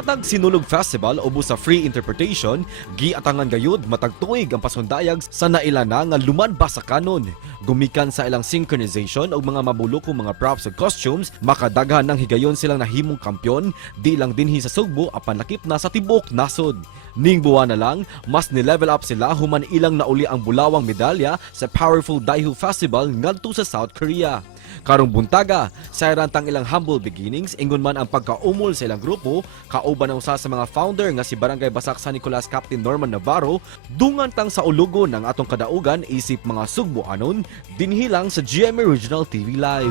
Matag Sinulog Festival ubos sa free interpretation, giatangan gayud matag tuig ang pasundayag sa nailana nga lumad ba sa kanon. Gumikan sa ilang synchronization og mga mabulokong mga props ug costumes, makadaghan ng higayon silang nahimong kampyon, di lang dinhi sa Sugbo apan lakip na sa tibuok nasod. Ning buwan na lang, mas ni-level up sila human ilang nauli ang bulawang medalya sa Powerful Daeho Festival ngadto sa South Korea. Karong buntaga, sa rantang ilang humble beginnings, ingon man ang pagkaumol sa ilang grupo, kauban ang usa sa mga founder nga si Barangay Basak San Nicolas Captain Norman Navarro, dungan tang sa ulugon ng atong kadaugan isip mga Sugboanon, dinhilang sa GMA Regional TV Live.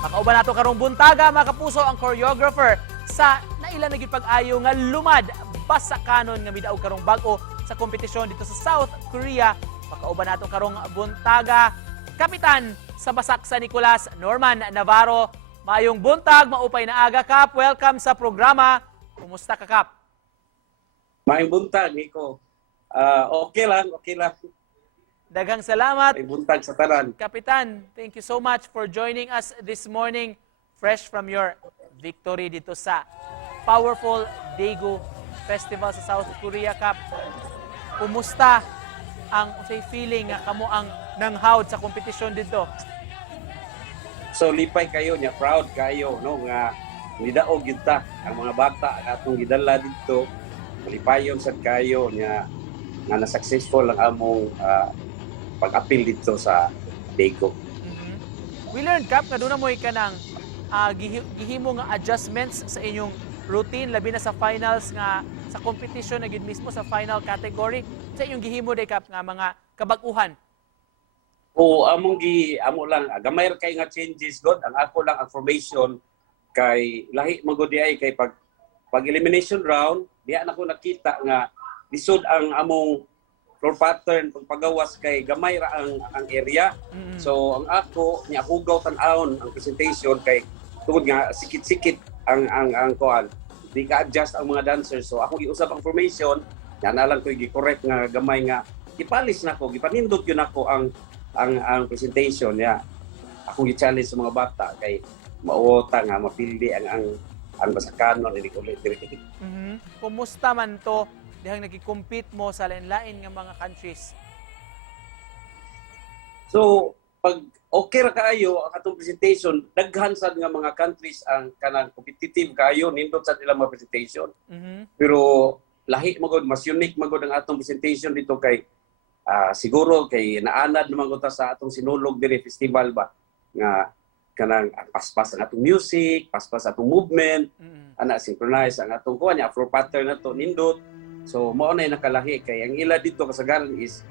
Makauban nato karong buntaga, mga kapuso, ang choreographer sa nailan naging pag-ayo nga lumad basakanon nga midaog karong bag-o sa kompetisyon dito sa South Korea. Makauban nato karong buntaga, Kapitan sa Basak San Nicolas, Norman Navarro. Mayong buntag, maupay na aga, Kap. Welcome sa programa. Kumusta ka, Kap? Mayong buntag, Nico. Okay lang. Daghang salamat. Mayong buntag sa tanan. Kapitan, thank you so much for joining us this morning, fresh from your victory dito sa Powerful Daegu Festival sa South Korea, Kap. Kumusta ang feeling nga kamo ang nanghawd sa kompetisyon dito? So lipay kayo niya, proud kayo no nga nidaog gyud ta ang mga bata nga atong gidala dito. Malipayon sad kayo niya nga na successful ang among pag-appeal dito sa Daegu. We learned, Kap, nga doon na mo kanang gihimo nga adjustments sa inyong routine, labi na sa finals nga sa competition na gyud mismo sa final category. Sa inyong gihimo day, Kap, nga mga kabag-uhan. O amo lang gamay ra kay nga changes god. Ang ako lang ang formation kay lahi magud ay kay pag elimination round diha na ko nakita nga lisod ang among floor pattern pagpagawas kay gamay ra ang area. So ang ako ni hugaw tan-awon ang presentation kay tungod nga sikit-sikit ang kuan. Di ka adjust ang mga dancers. So ako giusab ang formation, yan na lang ko gi-correct nga gamay nga ipalis na ko, gipanindot yun ako ang presentation niya. Ako gi-challenge sa mga bata kay mauota nga mapildi ang basakanon ni kulit. Kumusta man to dihang nagki-compete mo sa lain-lain nga mga countries? So pag okay ra kaayo ang atong presentation, daghan sad nga mga countries ang kanang competitive kaayo nindot sa ilang mga presentation. Pero lahi magod, mas unique magod ang atong presentation dito kay siguro kay naanad naman ko ta sa atong sinulog diri festival ba nga kanang paspas ang atong music, paspas atong movement, ana synchronize ang atong kuha niya afro pattern nato nindot. So mao na nakalahi kay ang ila dito kasagaran is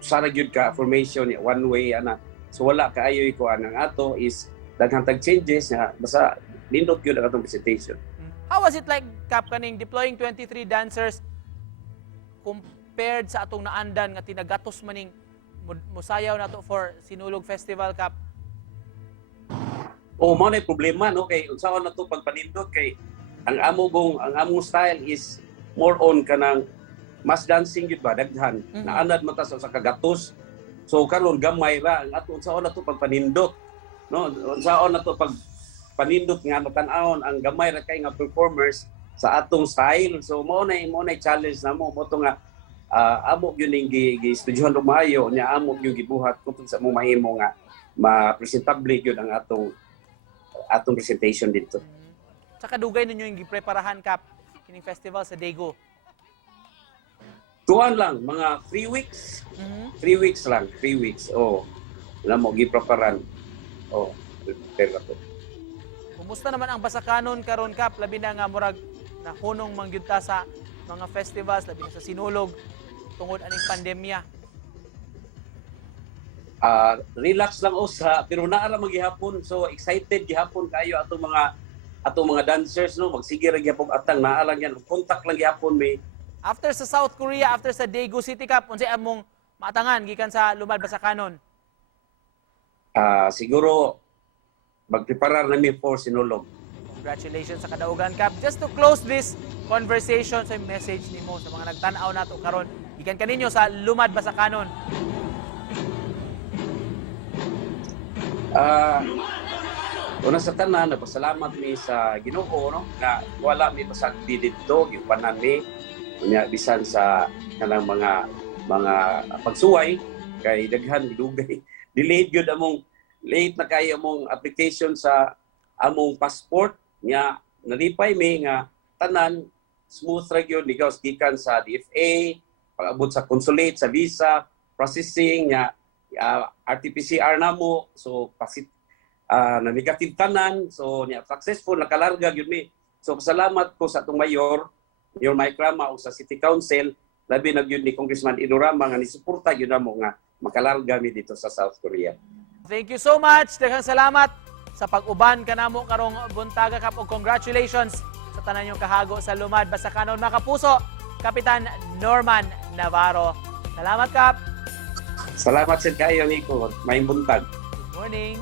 sana gyud ka formation one way ana. So wala kaayo ko ang ato is daghang tag changes nga basta nindot gyud ang atong presentation. How was it like, Kap, kaning deploying 23 dancers compared sa atong naandan nga tinagatos maning musayaw nato for Sinulog Festival, Kap? O mo na problema no kay unsaon na to pagpanindot kay ang among style is more on kanang mass dancing gyud ba daghan. Naanad man ta sa kagatos. So karon gamay ra ang ato unsaon na to pagpanindot. No, unsaon na to panindot nga matan-awon ang gamay ra kay nga performers sa atong style. So mo na challenge na mo to nga amo gyud ning gi-estudyohan maayo nya amo gyud gibuhat kung sa mo mahimo nga ma-presentable gyud ang atong presentation dito. Sa kadugay ninyo yung gipreparahan, Kap, kining festival sa Daegu? Tuwan lang mga 3 weeks. 3 weeks lang, 3 weeks. Oh. Wala mo gipreparan. Oh, prepare to. Kumusta naman ang basakanon karon, Kap? Labi na nga murag nahunong mangyud ta sa mga festivals, labi na sa Sinulog tungod aning pandemya. Relax lang usa pero naa ra magihapon. So excited gihapon kayo atong mga dancers no magsige ra gihapon atang naa lang yan. Contact lang gihapon may. After sa South Korea, after sa Daegu City Cup, unsay among maatangan gikan sa lumad basakanon? Siguro magpreparar na mi for Sinulog. Congratulations sa kadaugan, Kap. Just to close this conversation, sa message nimo sa mga nagtan-aw nato karon, gikan kaninyo sa lumad basakanon. Una sa tanan, nagpasalamat mi sa Ginoo no nga wala mi pasagdi didto giupanan mi unya bisan sa kanang mga pagsuway kay daghan gidugay. Delayed gyud among late na kay among application sa among passport nya nalipay mi nga tanan smooth ra gyud because gikan sa DFA pag-abot sa consulate sa visa processing nya RT-PCR namo so na negative tanan so niya successful nakalarga gyud mi so pasalamat ko sa atong mayor Mike Rama o sa City Council labi na gyud ni Congressman Idorama nga nisuporta gyud namo nga makalarga mi dito sa South Korea. Thank you so much. Daghang salamat sa pag-uban kanamo karong buntaga kap og congratulations sa tanan yung kahago sa Lumad Basakanon mga kapuso. Kapitan Norman Navarro. Salamat kap. Salamat sa kayo Nico, may buntag. Good morning.